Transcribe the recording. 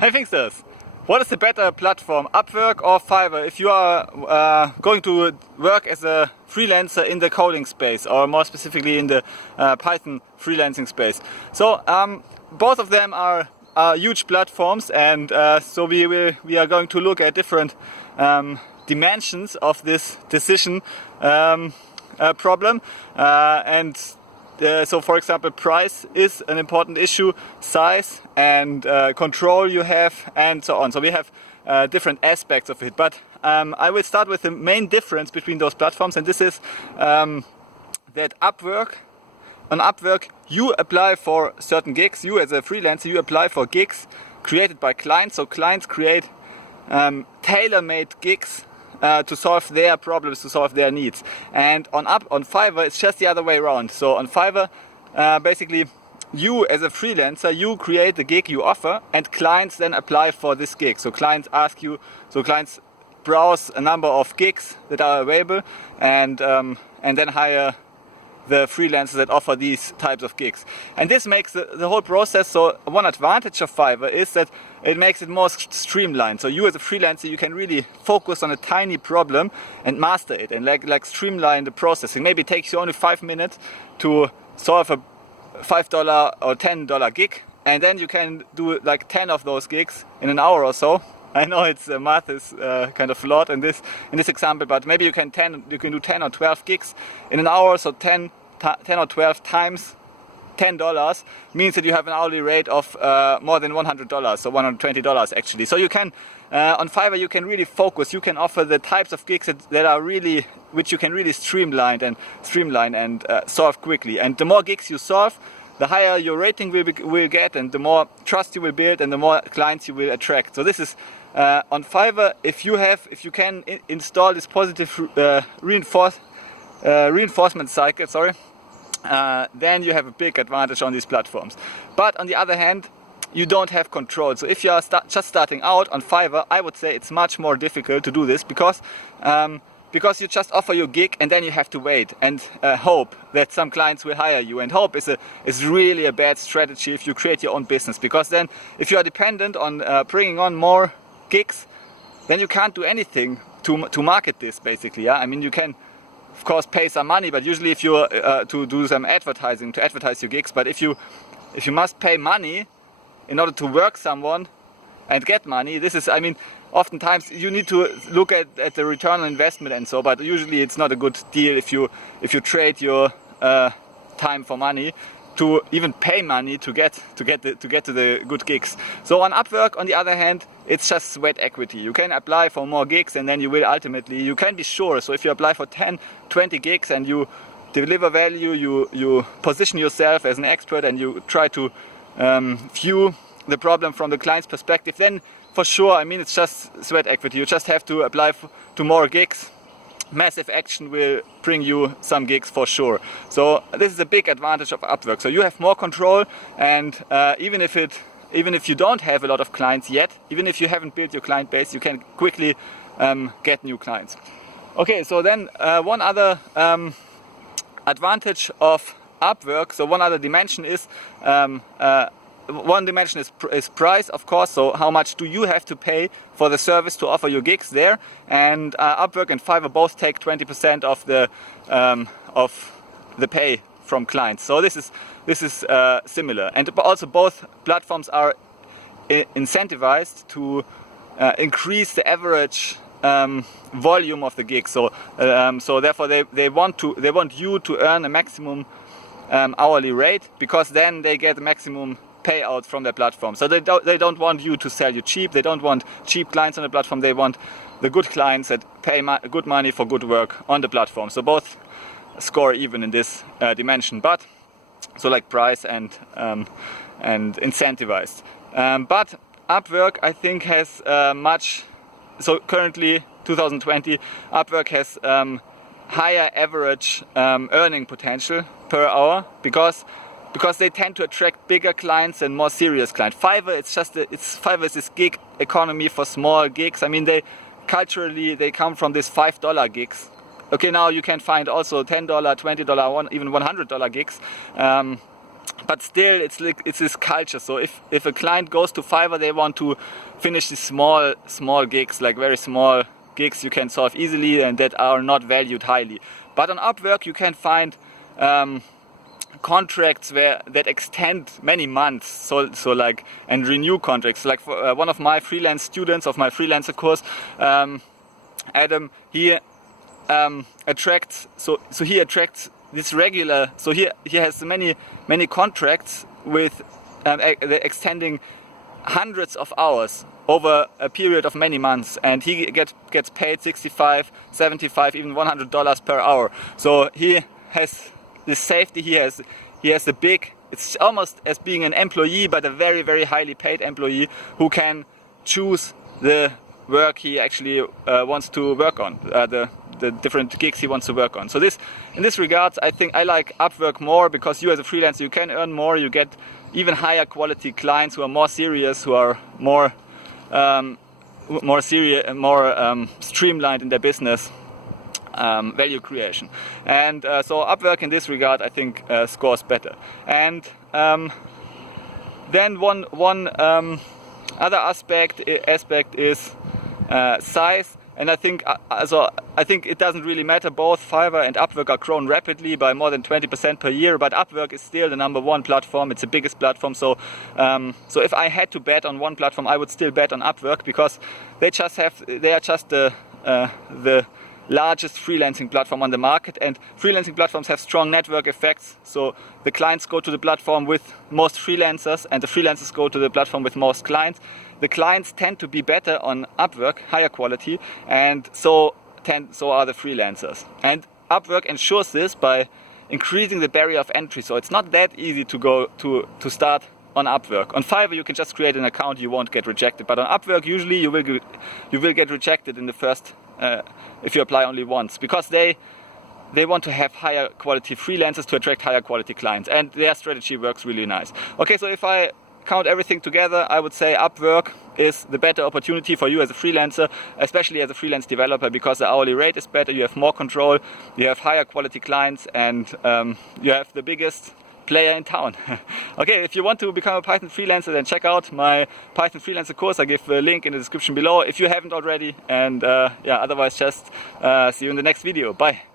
Hey Finxters! What is the better platform, Upwork or Fiverr, if you are going to work as a freelancer in the coding space, or more specifically in the Python freelancing space? So both of them are huge platforms, and so we are going to look at different dimensions of this decision problem, so for example, price is an important issue, size and control you have, and so on. So we have different aspects of it, but I will start with the main difference between those platforms, and this is that on Upwork you apply for certain gigs. You as a freelancer, you apply for gigs created by clients, so clients create tailor-made gigs to solve their problems, to solve their needs. And on Fiverr it's just the other way around. So on Fiverr basically you as a freelancer, you create the gig you offer, and clients then apply for this gig. So clients browse a number of gigs that are available, and then hire the freelancers that offer these types of gigs. And this makes the whole process, so one advantage of Fiverr is that it makes it more streamlined. So you as a freelancer, you can really focus on a tiny problem and master it, and like streamline the process. It maybe takes you only 5 minutes to solve a $5 or $10 gig, and then you can do like 10 of those gigs in an hour or so. I know it's math is kind of flawed in this example, but maybe you can do 10 or 12 gigs in an hour. So 10 or 12 times $10 means that you have an hourly rate of more than $100, so $120 actually. So you can on Fiverr you can really focus. You can offer the types of gigs that are really, which you can really streamline and solve quickly. And the more gigs you solve, the higher your rating will get, and the more trust you will build, and the more clients you will attract. So this is on Fiverr. If you can install this positive reinforcement cycle, then you have a big advantage on these platforms. But on the other hand, you don't have control. So if you are just starting out on Fiverr, I would say it's much more difficult to do this, because you just offer your gig and then you have to wait and hope that some clients will hire you. And hope is really a bad strategy if you create your own business, because then if you are dependent on bringing on more gigs, then you can't do anything to market this, basically. Yeah? I mean, you can of course pay some money, but usually if you to do some advertising, to advertise your gigs. But if you must pay money in order to work someone and get money, this is, I mean, oftentimes you need to look at the return on investment and so, but usually it's not a good deal if you trade your time for money, to even pay money to get to the good gigs. So on Upwork, on the other hand, it's just sweat equity. You can apply for more gigs, and then you will ultimately, you can be sure. So if you apply for 10, 20 gigs and you deliver value, you position yourself as an expert, and you try to view the problem from the client's perspective, then for sure, I mean, it's just sweat equity. You just have to apply to more gigs. Massive action will bring you some gigs for sure. So this is a big advantage of Upwork. So you have more control, and even if you don't have a lot of clients yet, even if you haven't built your client base, you can quickly get new clients. Okay, so then one other advantage of Upwork, so one other dimension is is price, of course. So how much do you have to pay for the service to offer your gigs there? And Upwork and Fiverr both take 20% of the pay from clients. So this is similar. And also both platforms are incentivized to increase the average volume of the gigs. So therefore they want you to earn a maximum hourly rate, because then they get a maximum payout from their platform. So they don't want you to sell you cheap. They don't want cheap clients on the platform. They want the good clients that pay good money for good work on the platform. So both score even in this dimension, but so like price and incentivized. But Upwork, I think, has so currently 2020, Upwork has higher average earning potential per hour, because they tend to attract bigger clients and more serious clients. Fiverr, Fiverr is this gig economy for small gigs. I mean, culturally they come from these $5 gigs. Okay, now you can find also $10, $20, even $100 gigs. but still it's like, it's this culture. So if a client goes to Fiverr, they want to finish these small gigs, like very small gigs you can solve easily and that are not valued highly. But on Upwork you can find contracts that extend many months, so like, and renew contracts. Like for one of my freelance students of my Freelancer course, Adam, he attracts this regular, so he has many contracts with extending hundreds of hours over a period of many months, and he gets paid $65, $75, even $100 per hour. So he has the safety, he has a big, it's almost as being an employee, but a very, very highly paid employee who can choose the work he actually wants to work on, the different gigs he wants to work on. So in this regards, I think I like Upwork more, because you as a freelancer, you can earn more, you get even higher quality clients who are more serious, who are more serious and more streamlined in their business value creation. And so Upwork in this regard, I think, scores better. And then one other aspect is size. And I think it doesn't really matter. Both Fiverr and Upwork are grown rapidly by more than 20% per year, but Upwork is still the #1 platform. It's the biggest platform. So if I had to bet on one platform, I would still bet on Upwork, because they are just the largest freelancing platform on the market, and freelancing platforms have strong network effects. So the clients go to the platform with most freelancers, and the freelancers go to the platform with most clients. The clients tend to be better on Upwork, higher quality, and so are the freelancers. And Upwork ensures this by increasing the barrier of entry. So it's not that easy to start on Upwork. On Fiverr you can just create an account, you won't get rejected. But on Upwork usually you will get rejected in the first if you apply only once, because they want to have higher quality freelancers to attract higher quality clients, and their strategy works really nice. Okay, so if I count everything together, I would say Upwork is the better opportunity for you as a freelancer, especially as a freelance developer, because the hourly rate is better, you have more control, you have higher quality clients, and you have the biggest player in town. Okay, if you want to become a Python freelancer, then check out my Python freelancer course. I give a link in the description below if you haven't already. And yeah, otherwise just see you in the next video. Bye.